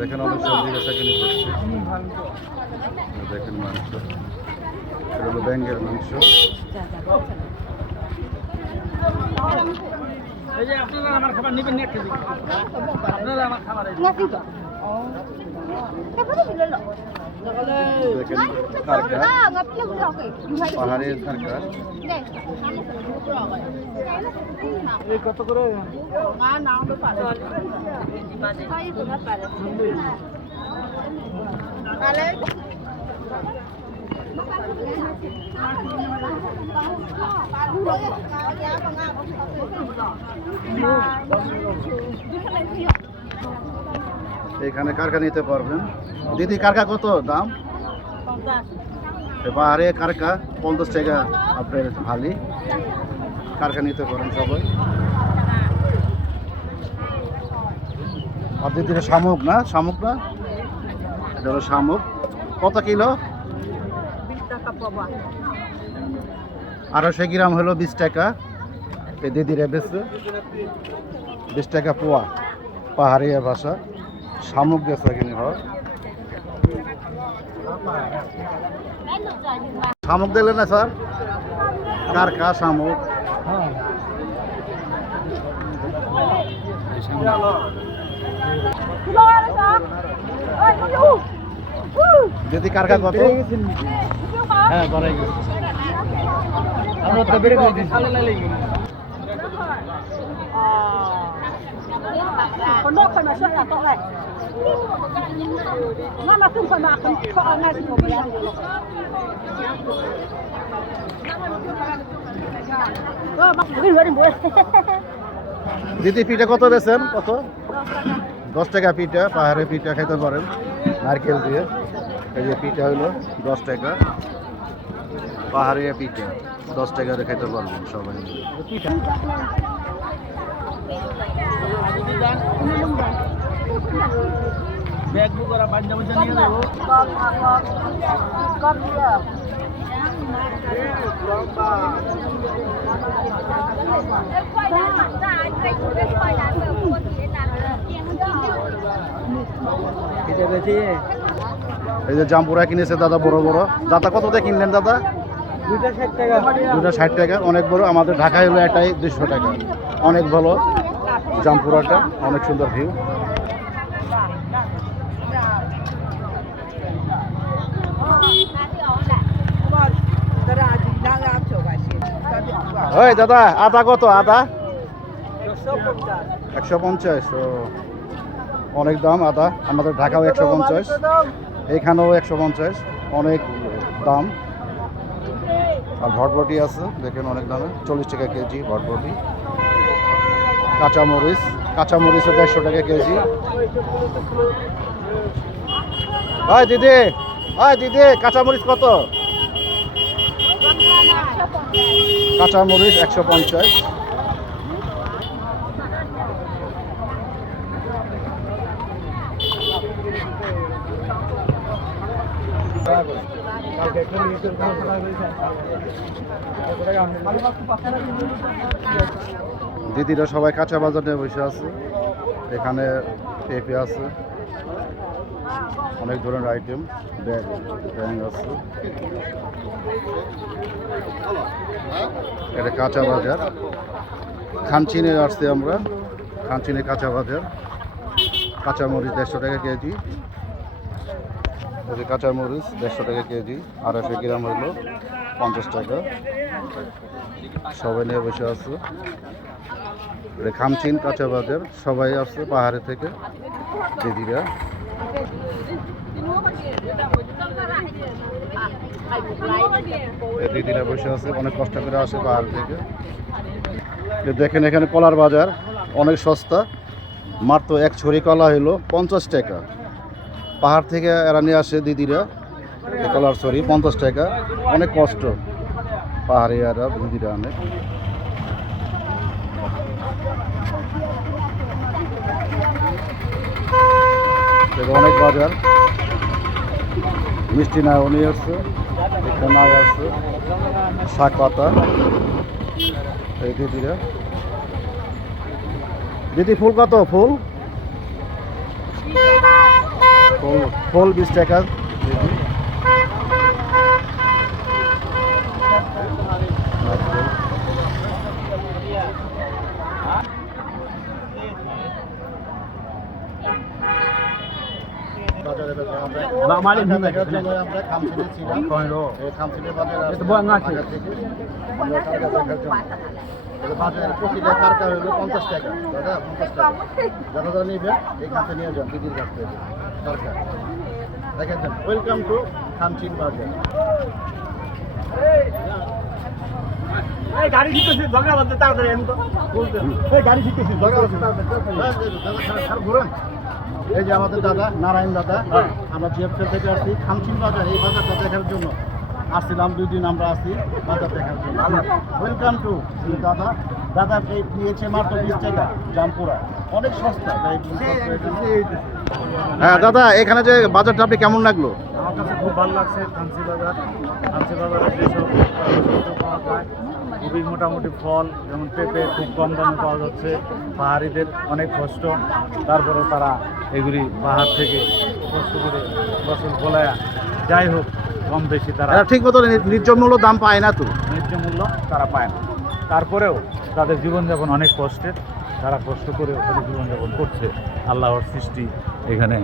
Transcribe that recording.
দেখেন অনেক সবজি বেচা কিনে করছে। দেখেন মাংস, এটা হলো ব্যাঙের মাংস। আপনারা আমার খাবার নেবেন না একটা আপনারা আমার খাবার দেখেন কারকা, পাহাড়ের কারকা। কত করে? এখানে কারকা নিতে পারবেন। দিদি কারকা কত দাম? পাহাড়ে কারকা 50 টাকা আপনার হালি। কারকা নিতে পারেন সবাই। আর দিদির শামুক না, শামুক না, এটা হলো শামুক। কত কিলো? 20 টাকা পাবা। 250 গ্রাম হলো 20 টাকা। এই দিদিরে বেচছে 20 টাকা পোয়া। পাহাড়িয়া ভাষা শামুক বেচা কিনে হয়। শামুক দিলেন না স্যার? কারকা শামুক। যদি কারকা কত? হ্যাঁ বাড়াই গেছে। আমরা তো বেরে করে দিছি।คนนอกคนมาช่วยเราต้องอะไรน่ามาขึ้นคนมาคนเขาเอาง่ายที่ผมไม่ได้มาขึ้นรถด้วย দিদি পিঠা কত বেছেন? কত? 10 টাকা পিঠা। পাহাড়ে পিঠা খেতে পারেন নারকেল দিয়ে। এই যে পিঠা হলো 10 টাকা। পাহাড়িয়া পিঠা 10 টাকা দিয়ে খেতে পারবেন সবাই। ব্যাগ বুক করা বাড়ি যাবো নিয়ে যাবো। কম দিয়ে এই যে জাম্পুরা কিনেছে দাদা বড় বড়। দাদা কত দিয়ে কিনলেন দাদা? 260 টাকা। 260 টাকা। অনেক বড়। আমাদের ঢাকায় হলো এটাই 200 টাকা। অনেক ভালো জাম্পুরাটা, অনেক সুন্দর ভিউ। ওই দাদা আদা কত? আদা 150। অনেক দাম আদা। আমাদের ঢাকাও 150, এখানেও 150। অনেক দাম। আর ভটভটি আছে দেখেন অনেক দামে, 40 টাকা কেজি ভটভটি। কাঁচামরিচ, কাঁচামরিচও 150 টাকা কেজি। হয় দিদি, হয় দিদি, কাঁচামরিচ কত? কাঁচামরিচ 150। দিদিরা সবাই কাঁচা বাজার নিয়ে বসে আছে। এখানে পেঁপে আছে, অনেক ধরনের আইটেম, ব্যাং আছে। এটা কাঁচা বাজার। খানচিনে আসছি আমরা, খানচিনে কাঁচা বাজার। কাঁচামরিচ 150 টাকা কেজি। এই কাঁচামরিচ 150 টাকা কেজি। 250 গ্রাম হইলো 50 টাকা। সবাই নিয়ে বসে আছে। খামচিন কাঁচা বাজার, সবাই আসছে পাহাড়ে থেকে দিদিরা। দিদিরা বসে আছে, অনেক কষ্ট করে আসে পাহাড় থেকে। দেখেন এখানে কলার বাজার অনেক সস্তা। মাত্র এক ছড়ি কলা হইলো 50 টাকা। পাহাড় থেকে এরা নিয়ে আসে দিদিরা কলার ছড়ি 50 টাকা। অনেক কষ্ট পাহাড়িয়ারা দিদিরা অনেক। অনেক বাজার। মিষ্টি নাই উনি আসছে, এখানে আসছে শাক পাতা। এই দিদিরা। দিদি ফুল কত? ফুল ফল 20 টাকা। প্রতিটা কারকা হলো 50 টাকা দাদা, 50 টাকা। যারা যারা নিবে এই খাতে নিয়ে যান দিদির কাছ থেকে সরকার দেখেন। ওয়েলকাম টু খামচিন বাজার। গাড়ি শিখতেছি ঝগড়া বাঁধতে তাড়াতাড়ি আমি তো গাড়ি শিখতেছি ঝগড়া ঘুরেন। এই যে আমাদের দাদা নারায়ণ দাদা, আমরা জিএফএল থেকে আসছি খামচিন বাজার। এই বাজারটা দেখার জন্য আসছিলাম, 2 দিন আমরা আসছি বাজার দেখার জন্য। ওয়েলকাম টু দাদা। দাদা এই নিয়েছে মাত্র 20 টাকা জামপুরা, অনেক সস্তা। হ্যাঁ দাদা, এখানে যে বাজারটা আপনি কেমন লাগলো? আমার কাছে খুব ভালো লাগছে খামচি বাজারে যেসব ফলমূল পাওয়া যায়, খুবই মোটামুটি ফল যেমন পেঁপে খুব কম দামে পাওয়া যাচ্ছে। পাহাড়িদের অনেক কষ্ট, তারপরেও তারা এগুলি পাহাড় থেকে কষ্ট করে ফসল ফলায়া, যাই হোক কম বেশি তারা ঠিক মতো ন্যায্য মূল্য দাম পায় না তো, ন্যায্য মূল্য তারা পায় না। তারপরেও তাদের জীবনযাপন অনেক কষ্টের, তারা কষ্ট করে তাদের জীবনযাপন করছে। আল্লাহর সৃষ্টি এখানে